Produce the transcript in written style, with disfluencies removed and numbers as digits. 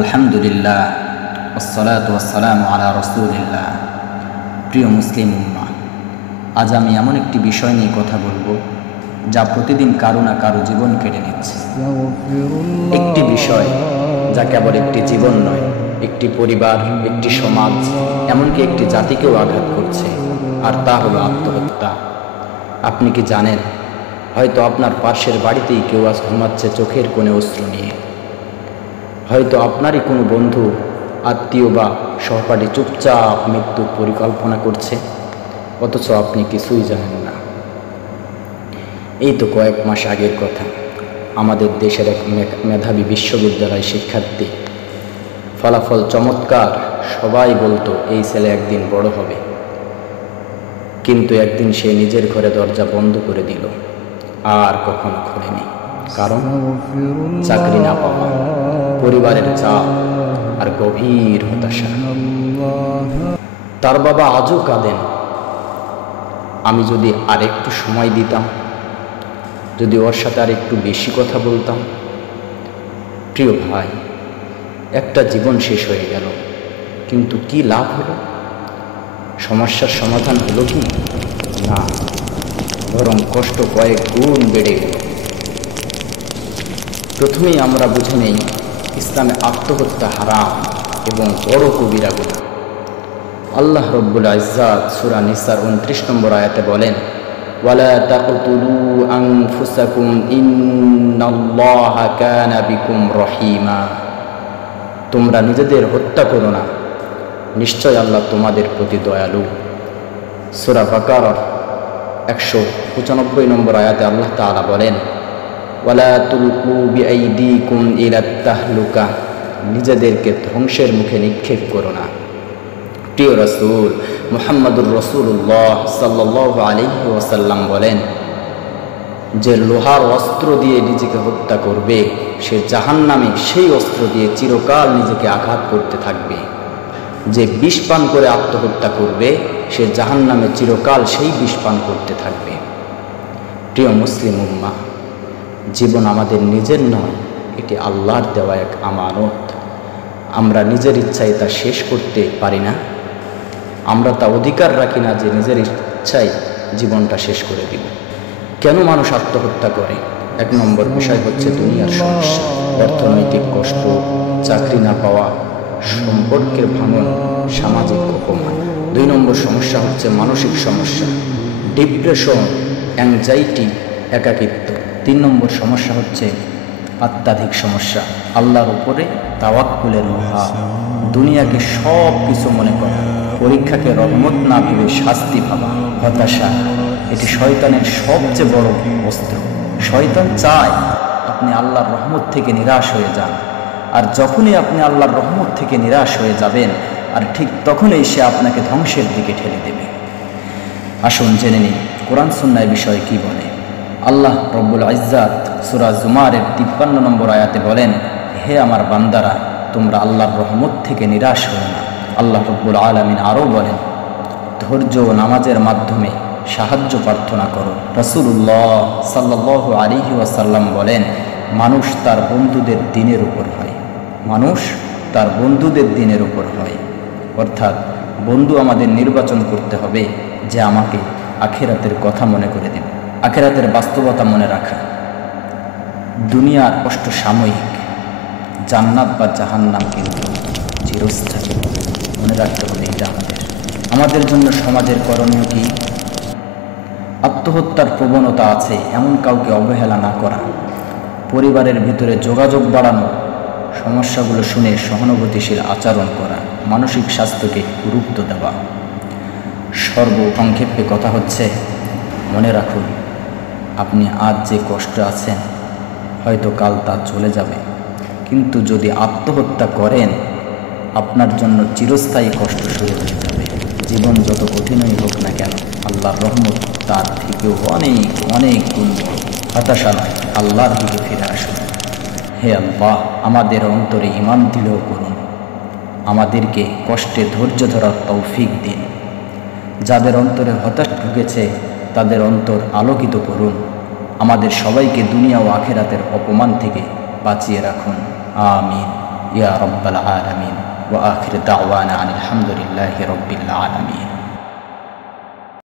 আলহামদুলিল্লাহ ওয়াসসালাতু ওয়াসসালামু আলা রাসূলিল্লাহ। প্রিয় মুসলিম উম্মাহ, আজ আমি এমন একটি বিষয় নিয়ে কথা বলবো যা প্রতিদিন কারো না কারো জীবন কেড়ে নিচ্ছে। একটি বিষয় যা কেবল একটি জীবন নয়, একটি পরিবার, একটি সমাজ, এমনকি একটি জাতিকেও আঘাত করছে, আর তা হলো আত্মহত্যা। আপনি কি জানেন, হয়তো আপনার পাশের বাড়িতেই কেউ আজ ঘুমাচ্ছে চোখের কোণে অশ্রু নিয়ে। হয়তো আপনারই কোনো বন্ধু, আত্মীয় বা সহপাঠী চুপচাপ মৃত্যুর পরিকল্পনা করছে, অথচ আপনি কিছুই জানেন না। এই তো কয়েক মাস আগের কথা, আমাদের দেশের এক মেধাবী বিশ্ববিদ্যালয় শিক্ষার্থী, ফলাফল চমৎকার, সবাই বলতো এই ছেলে একদিন বড় হবে। কিন্তু একদিন সে নিজের ঘরে দরজা বন্ধ করে দিল, আর কখনো খোলেনি। কারণ চাকরি না পাওয়া, পরিবারের চাপ আর গভীর হতাশা। তার বাবা আজও কাঁদেন, আমি যদি আর একটু সময় দিতাম, যদি ওর সাথে আর একটু বেশি কথা বলতাম। প্রিয় ভাই, একটা জীবন শেষ হয়ে গেল, কিন্তু কি লাভ হলো? সমস্যার সমাধান হলো কি? না, বরং কষ্ট কয়েক গুণ বেড়ে গেল। প্রথমেই আমরা বুঝে নেই, ইসলামে আত্মহত্যা হারাম এবং বড় কবিরা গুনাহ। আল্লাহ রব্বুল ইজ্জত সূরা নিসার 29 নম্বর আয়াতে বলেন, ওয়ালা তাকতুলু আনফুসাকুম ইন্নাল্লাহা কানা বিকুম রহিমা। তোমরা নিজেদের হত্যা করো না, নিশ্চয় আল্লাহ তোমাদের প্রতি দয়ালু। সূরা বাকারা 195 নম্বর আয়াতে আল্লাহ তাআলা বলেন, ওয়ালা তুলকু বিআইদিকুম ইলাত তাহলুকা। নিজেদেরকে ধ্বংসের মুখে নিক্ষেপ করো না। প্রিয় রাসূল মুহাম্মদুর রাসূলুল্লাহ সাল্লাল্লাহু আলাইহি ওয়াসাল্লাম বলেন, যে লোহার অস্ত্র দিয়ে নিজেকে হত্যা করবে, সে জাহান্নামে সেই অস্ত্র দিয়ে চিরকাল নিজেকে আঘাত করতে থাকবে। যে বিষ পান করে আত্মহত্যা করবে, সে জাহান্নামে চিরকাল সেই বিষ পান করতে থাকবে। প্রিয় মুসলিম উম্মাহ, জীবন আমাদের নিজের নয়, এটি আল্লাহর দেওয়া এক আমানত। আমরা নিজের ইচ্ছায় তা শেষ করতে পারি না। আমরা তা অধিকার রাখি না যে নিজের ইচ্ছায় জীবনটা শেষ করে দিব। কেন মানুষ আত্মহত্যা করে? 1 নম্বর বিষয় হচ্ছে দুনিয়ার সমস্যা, অর্থনৈতিক কষ্ট, চাকরি না পাওয়া, সম্পর্কের ভাঙন, সামাজিক অপমান। 2 নম্বর সমস্যা হচ্ছে মানসিক সমস্যা, ডিপ্রেশন, অ্যাংজাইটি, একাকিত্ব। 3 নম্বর সমস্যা হচ্ছে অত্যাধিক সমস্যা, আল্লাহর উপরে তাওয়াক্কুলের অভাব, দুনিয়াকে সব কিছু মনে করা, পরীক্ষাকে রহমত না ভেবে শাস্তি ভাবা, হতাশা। এটি শয়তানের সবচেয়ে বড় অস্ত্র। শয়তান চায় আপনি আল্লাহর রহমত থেকে নিরাশ হয়ে যান, আর যখনই আপনি আল্লাহর রহমত থেকে নিরাশ হয়ে যাবেন, আর ঠিক তখনই সে আপনাকে ধ্বংসের দিকে ঠেলে দেবে। আসুন জেনে নিন কোরআন সুন্নাহ বিষয়ে কি বলে। আল্লাহ রব্বুল ইজ্জত সূরা জুমারের 53 নম্বর আয়াতে বলেন, হে আমার বান্দারা, তোমরা আল্লাহর রহমত থেকে নিরাশ হও না। আল্লাহ রব্বুল আলামিন আরও বলেন, ধৈর্য ও নামাজের মাধ্যমে সাহায্য প্রার্থনা করো। রাসূলুল্লাহ সাল্লাল্লাহু আলাইহি ওয়াসাল্লাম বলেন, মানুষ তার বন্ধুদের দ্বীনের উপর হয়। মানুষ তার বন্ধুদের দ্বীনের উপর হয়। অর্থাৎ বন্ধু আমাদের নির্বাচন করতে হবে যে আমাকে আখিরাতের কথা মনে করে দেবে, আখিরাতের বাস্তবতা মনে রাখা। দুনিয়ার কষ্ট সাময়িক, জান্নাত বা জাহান্নাম কিন্তু চিরস্থায়ী। মনে রাখতে হবে এটা আমাদের জন্য। সমাজের করণীয় কি? আত্মহত্যার প্রবণতা আছে এমন কাউকে অবহেলা না করা, পরিবারের ভিতরে যোগাযোগ বাড়ানো, সমস্যাগুলো শুনে সহানুভূতিশীল আচরণ করা, মানসিক স্বাস্থ্যকে গুরুত্ব দেওয়া। সর্বসংক্ষেপে কথা হচ্ছে, মনে রাখুন, আপনি আজ যে কষ্ট আছেন, হয়তো কাল তা চলে যাবে, কিন্তু যদি আত্মহত্যা করেন, আপনার জন্য চিরস্থায়ী কষ্ট শুরু হয়ে যাবে। জীবন যত কঠিনই হোক না কেন, আল্লাহর রহমত তার থেকেও অনেক অনেক গুণ বড়। হতাশা নয়, আল্লাহর দিকে ফিরে আসুন। হে আল্লাহ, আমাদের অন্তরে ঈমান দিলেও করুন, আমাদেরকে কষ্টে ধৈর্য ধরার তৌফিক দিন। যাদের অন্তরে হতাশ ঢুকেছে, তাদের অন্তর আলোকিত করুন। আমাদের সবাইকে দুনিয়া ও আখিরাতের অপমান থেকে বাঁচিয়ে রাখুন। আমিন। ইয়া রাব্বাল আলামিন। ওয়া আখির দাওয়ানা আনিল হামদুলিল্লাহি রাব্বিল আলামিন।